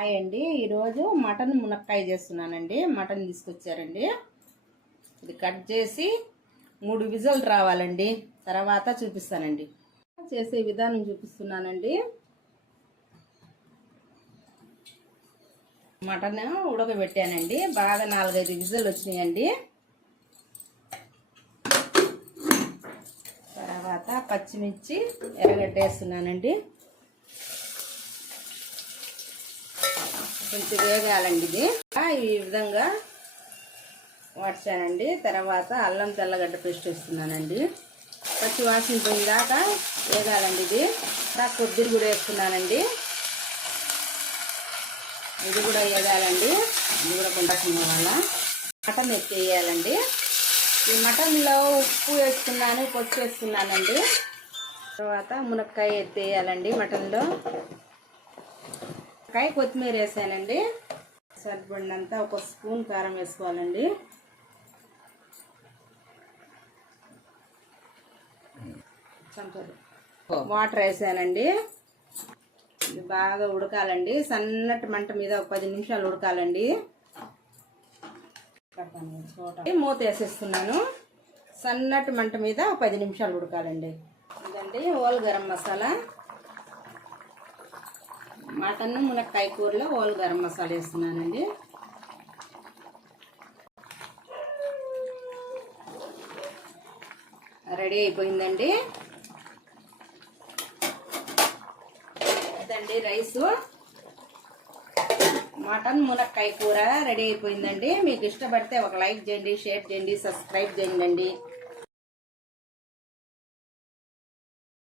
Hi అండి, ఈరోజు mutton మునక్కాయ చేస్తున్నానండి. మటన్ తీసుకొచ్చారండి. ఇది కట్ చేసి 3 విజిల్ రావాలండి. తర్వాత చూపిస్తానండి. చేసే విధానం చూపిస్తున్నానండి. మటన్ ఉడకబెట్టానండి. బాగా 4-5 విజిల్ వచ్చినాయండి. తర్వాత పచ్చిమిర్చి ఎర్రగడ్డ వేస్తున్నానండి. కొంచెం వేగాలండి. ఇది ఈ విధంగా వాడ్చానండి. తర్వాత అల్లం తెల్లగడ్డ పేస్ట్ వేస్తున్నానండి. పచ్చి వాసన పోయిందాకా వేగాలండి. ఇది కొబ్బరి కూడా వేస్తున్నానండి. ఇది కూడా వేగాలండి. ఇది కూడా కొంచెం వల్ల మటన్ ఎక్కేయాలండి. ఈ మటన్లో ఉప్పు వేసుకున్నాను, పసుపు వేసుకున్నానండి. తర్వాత మునక్కాయ ఎత్తేయాలండి. మటన్లో కొత్తిమీర వేసానండి. సరిపడినంత 1 స్పూన్ కారం వేసుకోవాలండి. వాటర్ వేసానండి. ఇది బాగా ఉడకాలండి. సన్నటి మంట మీద 10 నిమిషాలు ఉడకాలండి. మూత వేసేస్తున్నాను. సన్నటి మంట మీద 10 నిమిషాలు ఉడకాలండి. ఇదండి హోల్ గరం మసాలా. మటన్ మునక్కాయ కూరలో హోల్ గరం మసాలా వేస్తున్నానండి. రెడీ అయిపోయిందండి. ఇదండి రైసు. మటన్ మునక్కాయ కూర రెడీ అయిపోయిందండి. మీకు ఇష్టపడితే ఒక లైక్ చేయండి, షేర్ చేయండి, సబ్స్క్రైబ్ చేయండి.